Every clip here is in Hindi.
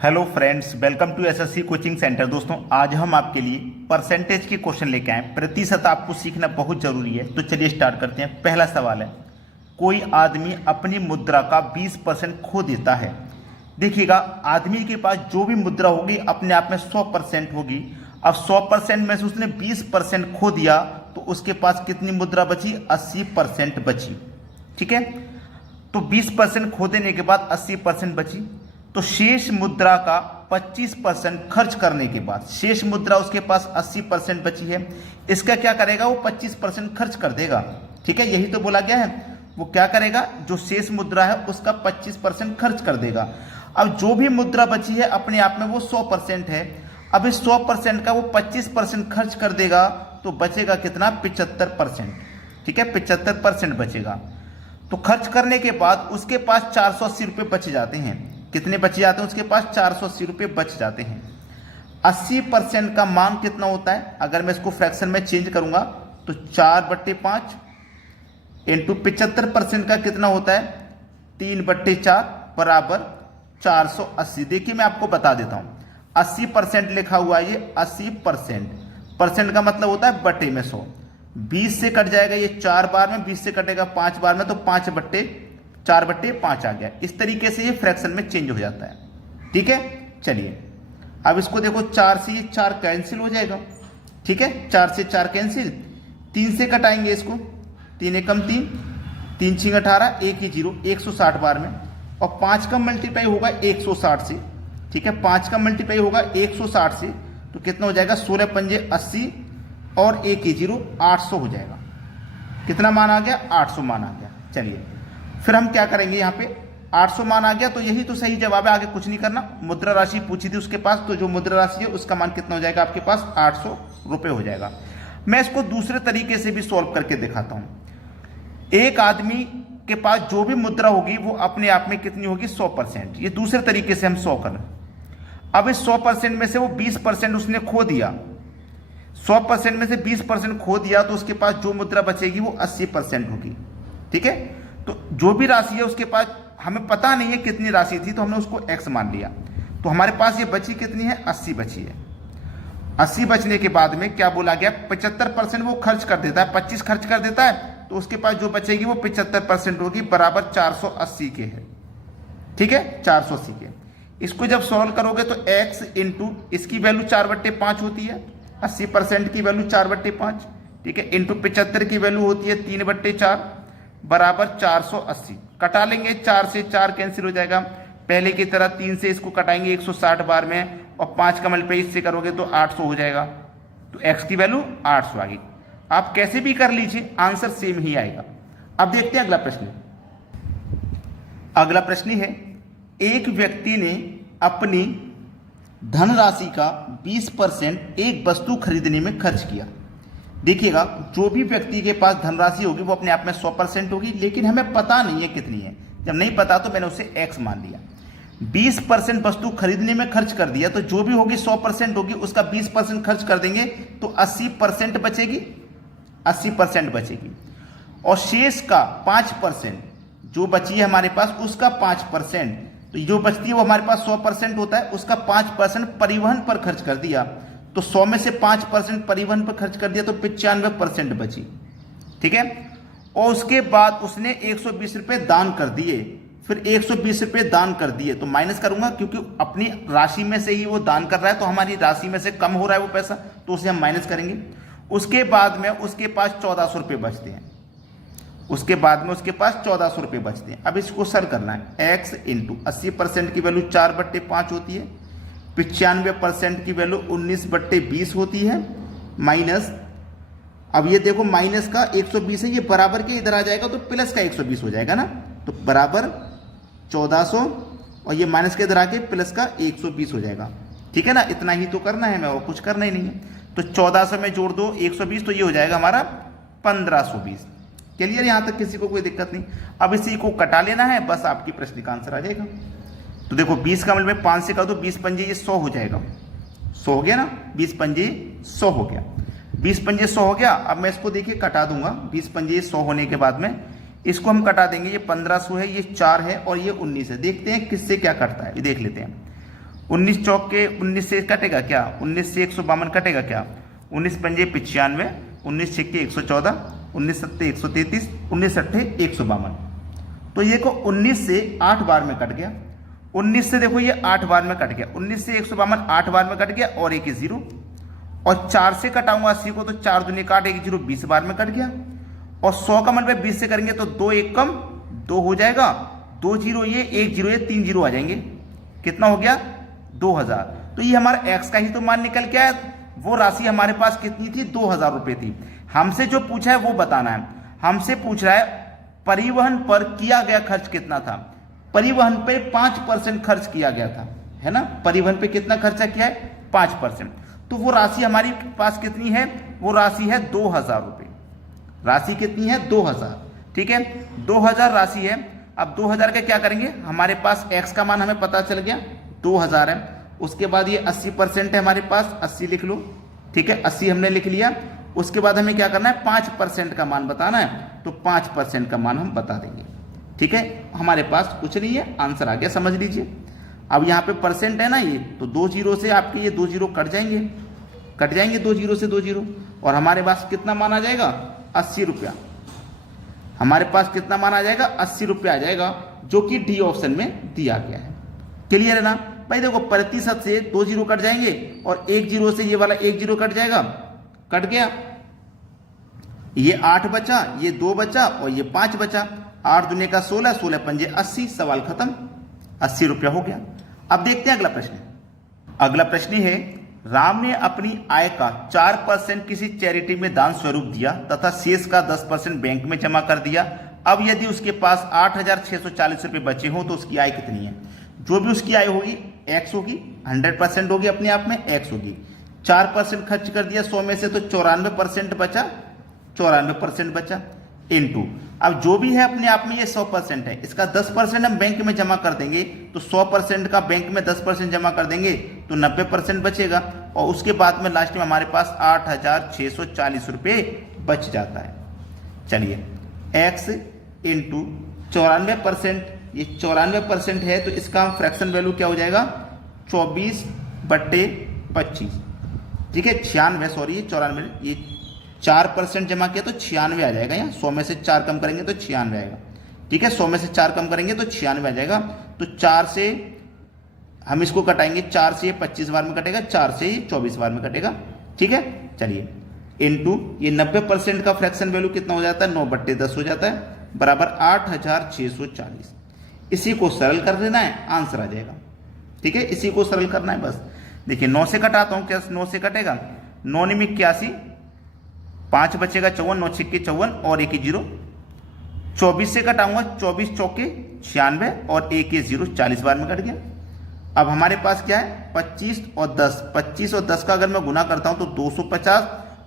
Hello friends, welcome to SSC coaching centre. दोस्तों, आज हम आपके लिए परसेंटेज के क्वेश्चन लेके आए। प्रतिशत आपको सीखना बहुत जरूरी है, तो चलिए स्टार्ट करते हैं। पहला सवाल है, कोई आदमी अपनी मुद्रा का 20% खो देता है। देखिएगा, आदमी के पास जो भी मुद्रा होगी अपने आप में 100% होगी। अब 100% में से उसने 20% खो दिया तो उसके पास कितनी मुद्रा बची? 80% बची। ठीक है, तो 20% खो देने के बाद 80% बची, तो शेष मुद्रा का 25% खर्च करने के बाद शेष मुद्रा उसके पास 80% बची है। इसका क्या करेगा? वो 25% खर्च कर देगा। ठीक है, यही तो बोला गया है। वो क्या करेगा? जो शेष मुद्रा है उसका 25% खर्च कर देगा। अब जो भी मुद्रा बची है अपने आप में वो 100% है। अब इस 100% का वो 25% खर्च कर देगा तो बचेगा कितना? 75%। ठीक है, 75% बचेगा। तो खर्च करने के बाद उसके पास 480 रुपये बच जाते हैं। कितने बच जाते हैं? उसके पास 480 रुपये बच जाते हैं। 80% का मान कितना होता है? अगर मैं इसको फ्रैक्शन में चेंज करूंगा तो 4/5 इंटू 75% का कितना होता है? 3/4 बराबर 480। देखिए, मैं आपको बता देता हूं, 80% लिखा हुआ है ये 80%। परसेंट का मतलब होता है बटे में 100। 20 से कट जाएगा ये 4 बार में, 20 से कटेगा 5 बार में, तो 4/5 आ गया। इस तरीके से ये फ्रैक्शन में चेंज हो जाता है। ठीक है, चलिए अब इसको देखो, 4 से ये 4 कैंसिल हो जाएगा। ठीक है, 4 से 4 कैंसिल, 3 से कटाएंगे इसको, 3 एकम 3, 3 6 18, 1 ही 0, 160 बार में। और 5 का मल्टीप्लाई होगा 160 से। ठीक है, 5 का मल्टीप्लाई होगा 160 से, तो कितना हो जाएगा? 16 पंजे 80 और 1 ही 0, 800 हो जाएगा। कितना मान आ गया? 800 मान आ गया। चलिए फिर हम क्या करेंगे, यहाँ पे 800 मान आ गया तो यही तो सही जवाब है, आगे कुछ नहीं करना। मुद्रा राशि पूछी थी उसके पास, तो जो मुद्रा राशि है उसका मान कितना हो जाएगा आपके पास? 800 रुपये हो जाएगा। मैं इसको दूसरे तरीके से भी सॉल्व करके दिखाता हूं। एक आदमी के पास जो भी मुद्रा होगी वो अपने आप में कितनी होगी? 100%। ये दूसरे तरीके से हम 100 कर। अब इस 100% में से वो 20% उसने खो दिया। 100% में से 20% खो दिया तो उसके पास जो मुद्रा बचेगी वो 80% होगी। ठीक है, तो जो भी राशि है उसके पास हमें पता नहीं है कितनी राशि थी, तो हमने उसको x मान लिया। तो हमारे पास ये बची कितनी है? 80 बची है। 80 बचने के बाद में क्या बोला गया? 75% वो खर्च कर देता है, 25 खर्च कर देता है, तो उसके पास जो बचेगी वो 75% होगी, बराबर 480 के है। ठीक है, 480 के। इसको जब सॉल्व करोगे तो x इंटू इसकी वैल्यू 4/5 होती है, 80% की वैल्यू 4/5। ठीक है, इंटू 75 की वैल्यू होती है 3/4 बराबर 480। कटा लेंगे, 4 से 4 कैंसिल हो जाएगा। पहले की तरह 3 से इसको कटाएंगे 160 बार में, और 5 का मल्टीप्लाई इससे करोगे तो 800 हो जाएगा। तो x की वैल्यू 800 आ गई। आप कैसे भी कर लीजिए, आंसर सेम ही आएगा। अब देखते हैं अगला प्रश्न। अगला प्रश्न है, एक व्यक्ति ने अपनी धनराशि का 20% एक वस्तु खरीदने में खर्च किया। देखिएगा, जो भी व्यक्ति के पास धनराशि होगी वो अपने आप में 100% होगी, लेकिन हमें पता नहीं है कितनी है। जब नहीं पता तो मैंने उसे x मान लिया। 20% वस्तु खरीदने में खर्च कर दिया, तो जो भी होगी 100% होगी, उसका 20% खर्च कर देंगे तो 80% बचेगी। 80% बचेगी, और शेष का 5% जो बची है हमारे पास, उसका 5%, तो जो बचती है वो हमारे पास 100% होता है, उसका 5% परिवहन पर खर्च कर दिया। तो 100 में से 5% परिवहन पर खर्च कर दिया तो 95% बची। ठीक है, और उसके बाद उसने 120 रुपये दान कर दिए। फिर 120 रुपये दान कर दिए तो माइनस करूंगा, क्योंकि अपनी राशि में से ही वो दान कर रहा है, तो हमारी राशि में से कम हो रहा है वो पैसा, तो उसे हम माइनस करेंगे। उसके बाद में उसके पास 1400 रुपये बचते हैं। उसके बाद में उसके पास 1400 रुपये बचते हैं। अब इसको सर करना है, x इंटू 80% की वैल्यू 4/5 होती है, 95% की वैल्यू 19/20 होती है, माइनस, अब ये देखो माइनस का 120 है, ये बराबर के इधर आ जाएगा तो प्लस का 120 हो जाएगा ना, तो बराबर 1400, और ये माइनस के इधर आके प्लस का 120 हो जाएगा। ठीक है ना, इतना ही तो करना है, मैं और कुछ करना ही नहीं है। तो 1400 में जोड़ दो 120, तो ये हो जाएगा हमारा 1520। क्लियर, यहां तक किसी को कोई दिक्कत नहीं। अब इसी को कटा लेना है, बस आपकी प्रश्न का आंसर आ जाएगा। तो देखो 20 का मतलब 5 से कर दो, 20 पंजे ये 100 हो जाएगा। 100 हो गया ना, 20 पंजे 100 हो गया। 20 पंजे 100 हो गया। अब मैं इसको देखिए कटा दूंगा। 20 पंजे 100 होने के बाद में इसको हम कटा देंगे। ये 1500 है, ये 4 है और ये 19 है। देखते हैं किससे क्या कटता है, ये देख लेते हैं। 19 चौक के 19 से कटेगा क्या, 19 से 152 कटेगा क्या, 19 पंजे 95, 19 छक्के 114, 19 सत्ते 133, 19 अट्ठे 152। तो ये को 19 से 8 बार में कट गया, 19 से देखो ये 8 बार में कट गया, 19 से 152 8 बार में कट गया और एक 0, और 4 से कटाऊंगा 80 को तो 4 दूनी काट 1 0 20 बार में कट गया, और 100 का मन 20 से करेंगे तो 2 1 कम 2 हो जाएगा, 2 0 ये 1 0 ये 3 0 आ जाएंगे, कितना हो गया 2000। तो ये हमारा x का ही तो मान निकल के आया, वो राशि हमारे पास कितनी थी 2000 रुपये थी। हमसे जो पूछा है वो बताना है, हमसे पूछ रहा है परिवहन पर किया गया खर्च कितना था, परिवहन पे 5% खर्च किया गया था, है ना, परिवहन पे कितना खर्चा किया है 5%। तो वो राशि हमारे पास कितनी है, वो राशि है 2000 रुपये, राशि कितनी है 2000, ठीक है 2000 राशि है। अब 2000 का क्या करेंगे, हमारे पास x का मान हमें पता चल गया 2000 है, उसके बाद ये 80% है हमारे पास, 80 लिख लो, ठीक है 80 हमने लिख लिया। उसके बाद हमें क्या करना है 5% का मान बताना है, तो 5% का मान हम बता देंगे, ठीक है। हमारे पास कुछ नहीं है, आंसर आ गया, समझ लीजिए। अब यहाँ पे परसेंट है ना ये, तो 2 0 से आपके ये 2 0 कट जाएंगे, 2 0 से 2 0, और हमारे पास कितना मान आ जाएगा 80 रुपया, हमारे पास कितना मान आ जाएगा 80 रुपया आ जाएगा, जो कि डी ऑप्शन में दिया गया है। क्लियर है ना भाई, देखो प्रतिशत से 2 0 कट जाएंगे और 1 0 से ये वाला 1 0 कट जाएगा, कट गया, ये 8 बचा, ये 2 बचा और ये 5 बचा, 8 दूने का 16, 16 पंजे 80, सवाल खत्म, 80 रुपया हो गया। अब देखते हैं अगला प्रश्न। अगला प्रश्न है, राम ने अपनी आय का 4% किसी चैरिटी में दान स्वरूप दिया तथा शेष का 10% बैंक में जमा कर दिया। अब यदि उसके पास 8640 रुपये बचे हों तो उसकी आय कितनी है। जो भी उसकी आय होगी x होगी, 100% होगी, अपने आप में x होगी। 4% खर्च कर दिया 100 में से, तो 94% बचा, 94% बचा इनटू, अब जो भी है अपने आप में ये 100% है, इसका 10% हम बैंक में जमा कर देंगे, तो 100% का बैंक में 10% जमा कर देंगे तो 90% बचेगा, और उसके बाद में लास्ट में हमारे पास 8640 रुपये बच जाता है। चलिए x इंटू 94%, ये 94% है तो इसका फ्रैक्शन वैल्यू क्या हो जाएगा 24/25, ठीक है 96, सॉरी ये 94, ये 4% जमा किया तो 96 आ जाएगा, यहाँ 100 में से 4 कम करेंगे तो 96 आएगा, ठीक है 100 में से 4 कम करेंगे तो 96 आ जाएगा। तो 4 से हम इसको कटाएंगे, 4 से ये 25 बार में कटेगा, 4 से ये 24 बार में कटेगा, ठीक है। चलिए इनटू ये 90% का फ्रैक्शन वैल्यू कितना हो जाता है 9/10 हो जाता है, बराबर 8640। इसी को सरल कर देना है, आंसर आ जाएगा, ठीक है, इसी को सरल करना है बस। देखिए 9 से कटाता हूँ, क्या 9 से कटेगा, 9 में 81, 5 बचेगा 54, 9 छक्के 54 और 1 0, 24 से कटाऊंगा, 24 चौके 96 और 1 0, 40 बार में कट गया। अब हमारे पास क्या है 25 और 10, 25 और 10 का अगर मैं गुना करता हूं तो 250,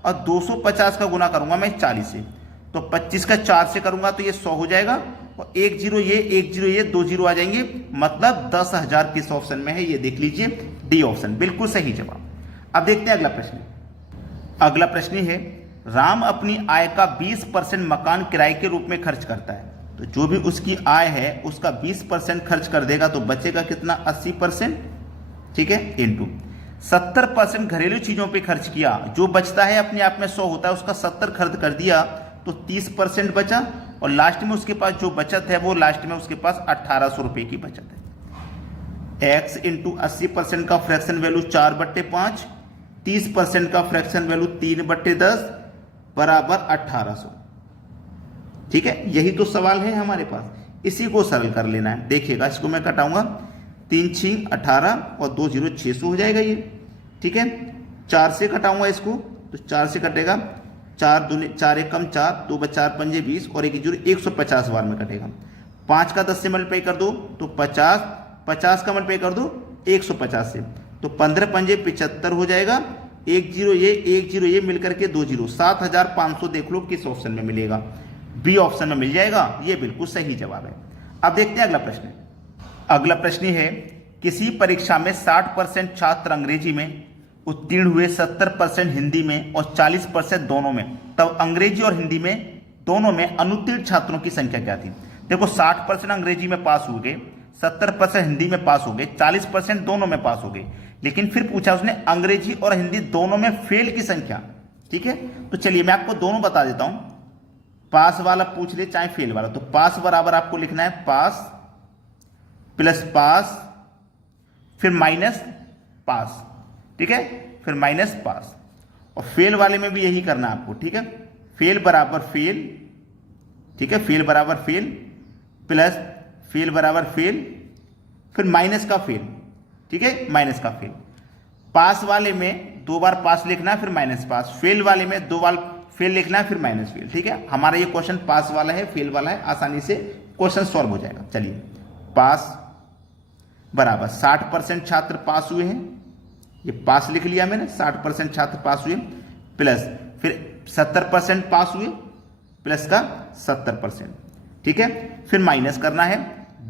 और 250 का गुना करूंगा मैं 40 से, तो 25 का 4 से करूंगा तो ये 100 हो जाएगा, और 1 0 ये 1 0 ये 2 0 आ जाएंगे, मतलब 10,000 किस ऑप्शन में है, ये देख लीजिए डी ऑप्शन, बिल्कुल सही जवाब। अब देखते हैं अगला प्रश्न। अगला प्रश्न है, राम अपनी आय का 20% मकान किराए के रूप में खर्च करता है, तो जो भी उसकी आय है उसका 20% खर्च कर देगा तो बचेगा कितना 80%, ठीक है, इनटू 70% घरेलू चीजों पे खर्च किया, जो बचता है अपने आप में 100 होता है, उसका 70 खर्च कर दिया तो 30% बचा, और लास्ट में उसके पास जो बचत है वो लास्ट में उसके पास 1800 रुपये की बचत है। x इंटू 80% का फ्रैक्शन वैल्यू 4/5, 30% का फ्रैक्शन वैल्यू 3/10 बराबर 1800, ठीक है, यही तो सवाल है हमारे पास, इसी को सरल कर लेना है। देखिएगा इसको मैं कटाऊंगा, 3 6 18 और 2 0 600 हो जाएगा ये, ठीक है। 4 से कटाऊंगा इसको तो 4 से कटेगा, 4 दूने 4 1 कम 4, 2 4 पंजे 20 और 1 0, 150 बार में कटेगा। 5 का 10 से मल्टीप्लाई कर दो तो 50, 50 का मल्टीप्लाई कर दो 150 से, तो 15 पंजे 75 हो जाएगा, 1 0 ये 1 0 ये मिलकर के 2 0, 7500 देख लो किस ऑप्शन में मिलेगा, बी ऑप्शन में मिल जाएगा, ये बिल्कुल सही जवाब है। अब देखते हैं अगला प्रश्न। अगला प्रश्न है, किसी परीक्षा में 60% छात्र अंग्रेजी में उत्तीर्ण हुए, 70% हिंदी में और 40% दोनों में, तब अंग्रेजी और हिंदी में दोनों में अनुत्तीर्ण छात्रों की संख्या क्या थी। देखो 60% अंग्रेजी में पास हो गए, 70% हिंदी में पास हो गए, 40% दोनों में पास हो गए। लेकिन फिर पूछा उसने अंग्रेजी और हिंदी दोनों में फेल की संख्या। ठीक है, तो चलिए मैं आपको दोनों बता देता हूं। पास वाला पूछ ले चाहे फेल वाला, तो पास बराबर आपको लिखना है पास प्लस पास फिर माइनस पास। ठीक है, फिर माइनस पास। और फेल वाले में भी यही करना है आपको। ठीक है, फेल बराबर फेल, ठीक है, फेल बराबर फेल प्लस फेल बराबर फेल फिर माइनस का फेल। ठीक है, माइनस का फेल। पास वाले में 2 बार पास लिखना है फिर माइनस पास, फेल वाले में 2 बार फेल लिखना है फिर माइनस फेल। ठीक है, हमारा ये क्वेश्चन पास वाला है, फेल वाला है, आसानी से क्वेश्चन सॉल्व हो जाएगा। चलिए, पास बराबर 60% छात्र पास हुए हैं, ये पास लिख लिया मैंने, 60% छात्र पास हुए, प्लस फिर 70% पास हुए प्लस का 70%। ठीक है, फिर माइनस करना है,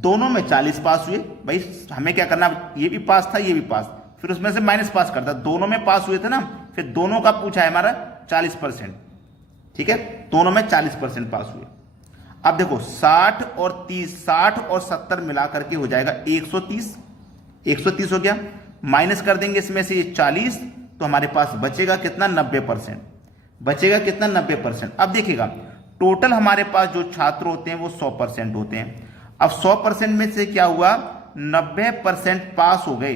दोनों में 40 पास हुए। भाई हमें क्या करना, ये भी पास था ये भी पास, फिर उसमें से माइनस पास करता, दोनों में पास हुए थे ना, फिर दोनों का पूछा है हमारा 40%। ठीक है, दोनों में 40% पास हुए। अब देखो 60 और 30, 60 और 70 मिला करके हो जाएगा 130, 130 हो गया। माइनस कर देंगे इसमें से 40, तो हमारे पास बचेगा कितना, 90%। बचेगा कितना, 90%। अब देखिएगा टोटल हमारे पास जो छात्र होते हैं वो 100% होते हैं। अब 100% में से क्या हुआ, 90% पास हो गए,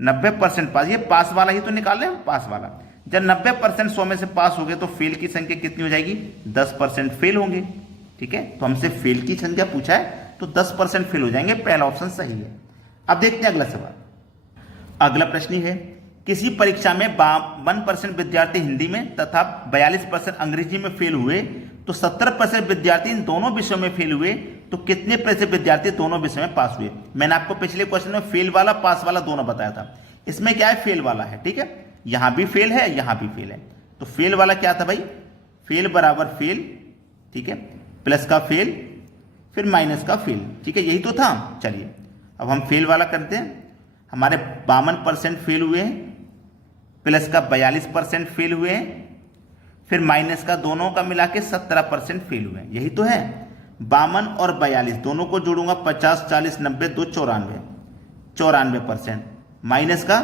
90% पास। ये पास वाला ही तो निकाल रहे हैं, पास वाला। जब 90% 100 में से पास हो गए तो फेल की संख्या कितनी हो जाएगी, 10% फेल होंगे। ठीक है, तो हमसे फेल की संख्या पूछा है तो 10% फेल हो जाएंगे, पहला ऑप्शन सही है। अब देखते हैं अगला सवाल। अगला प्रश्न है, किसी परीक्षा में 52% विद्यार्थी हिंदी में तथा 42% अंग्रेजी में फेल हुए तो 70% विद्यार्थी इन दोनों विषयों में फेल हुए, तो कितने प्रतिशत विद्यार्थी दोनों विषय में पास हुए। मैंने आपको पिछले क्वेश्चन में फेल वाला पास वाला दोनों बताया था, इसमें क्या है, फेल वाला है। ठीक है, यहां भी फेल है यहां भी फेल है, तो फेल वाला क्या था भाई, फेल बराबर फेल, ठीक है, प्लस का फेल फिर माइनस का फेल। ठीक है, यही तो था। चलिए अब हम फेल वाला करते हैं। हमारे 52% फेल हुए हैं, प्लस का 42% फेल हुए हैं, फिर माइनस का दोनों का मिला के 17% फेल हुए हैं, यही तो है। 52 और 42 दोनों को जोड़ूंगा, 50 40 90 2 94, 94% माइनस का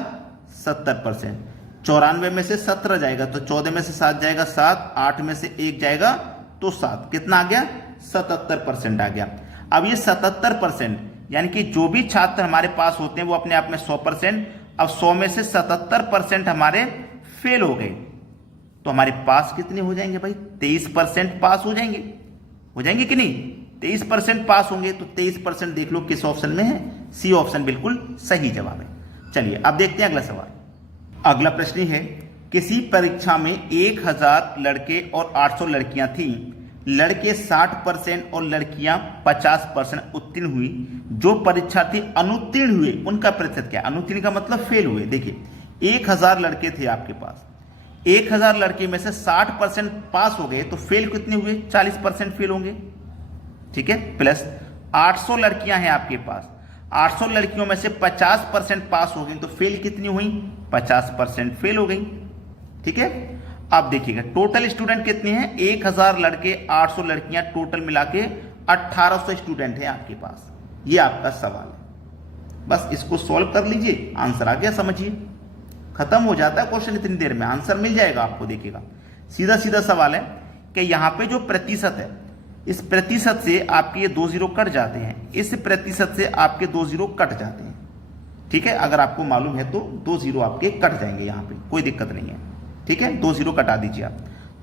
70%। 94 में से 17 जाएगा तो 14 में से 7 जाएगा 7, 8 में से 1 जाएगा तो 7, कितना आ गया, 77% आ गया। अब ये 77% यानी कि जो भी छात्र हमारे पास होते हैं वो अपने आप में 100%, अब 100 में से 77% हमारे फेल हो गए, तो हमारे पास कितने हो जाएंगे भाई, 23% पास हो जाएंगे कि नहीं, 23% पास होंगे। तो 23% देख लो किस ऑप्शन में है, सी ऑप्शन बिल्कुल सही जवाब है। चलिए अब देखते हैं अगला सवाल। अगला प्रश्न है, किसी परीक्षा में 1000 लड़के और 800 लड़कियां थी, लड़के 60% और लड़कियां 50% उत्तीर्ण हुई, जो परीक्षार्थी अनुत्तीर्ण हुए उनका प्रतिशत क्या। अनुत्तीर्ण का मतलब फेल हुए। देखिए 1000 लड़के थे आपके पास, 1000 लड़के में से 60% पास हो गए तो फेल कितने हुए, 40% फेल होंगे। ठीक है, प्लस 800 लड़कियां हैं आपके पास, 800 लड़कियों में से 50% पास हो गई तो फेल कितनी हुई, 50% फेल हो गई। ठीक है, अब देखिएगा टोटल स्टूडेंट कितने हैं, 1000 लड़के 800 लड़कियां, टोटल मिला के 1800 स्टूडेंट हैं आपके पास। ये आपका सवाल है, बस इसको सॉल्व कर लीजिए, आंसर आ गया, समझिए खत्म हो जाता है क्वेश्चन, इतनी देर में आंसर मिल जाएगा आपको। देखिएगा सीधा सीधा सवाल है कि यहाँ पे जो प्रतिशत है, इस प्रतिशत से आपके ये 2 0 कट जाते हैं, इस प्रतिशत से आपके 2 0 कट जाते हैं। ठीक है, अगर आपको मालूम है तो 2 0 आपके कट जाएंगे, यहाँ पे कोई दिक्कत नहीं है। ठीक है, 2 0 कटा दीजिए आप।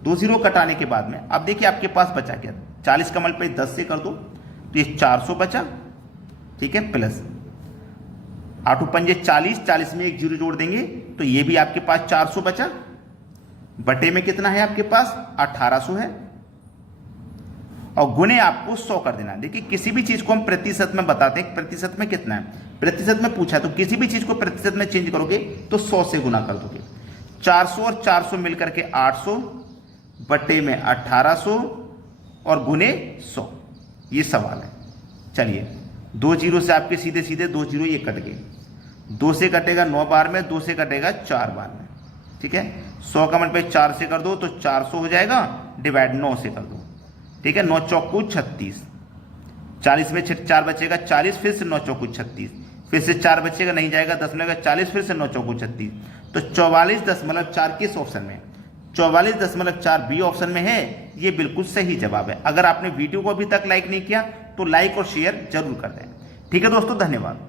2 0 कटाने के बाद में अब देखिए आपके पास बचा क्या, 40 का मल्टीप्लाई 10 से कर दो तो ये 400 बचा। ठीक है, प्लस 8 पंजे 40, 40 में 1 0 जोड़ देंगे तो ये भी आपके पास 400 बचा, बटे में कितना है आपके पास, 1800 है, और गुने आपको 100 कर देना। देखिए किसी भी चीज को हम प्रतिशत में बताते हैं, प्रतिशत में कितना है, प्रतिशत में पूछा तो किसी भी चीज को प्रतिशत में चेंज करोगे तो 100 से गुना कर दोगे। 400 और 400 मिलकर के 800, बटे में 1800 और गुने 100, ये सवाल है। चलिए 2 0 से आपके सीधे सीधे 2 0 ये कट गए, 2 से कटेगा 9 बार में, 2 से कटेगा 4 बार में। ठीक है, 100 का मल्टीप्लाई 4 से कर दो तो 400 हो जाएगा, डिवाइड 9 से कर दो। ठीक है, 9 चौको 36, 40 में 4 बचेगा 40, फिर से 9 चौको 36, फिर से 4 बचेगा, नहीं जाएगा, 10 में 40, फिर से 9 चौको 36, तो 44.4 किस ऑप्शन में? 44.4 बी ऑप्शन में है। ये बिल्कुल सही जवाब है। अगर आपने वीडियो को अभी तक लाइक नहीं किया तो लाइक और शेयर जरूर कर दें। ठीक है दोस्तों, धन्यवाद।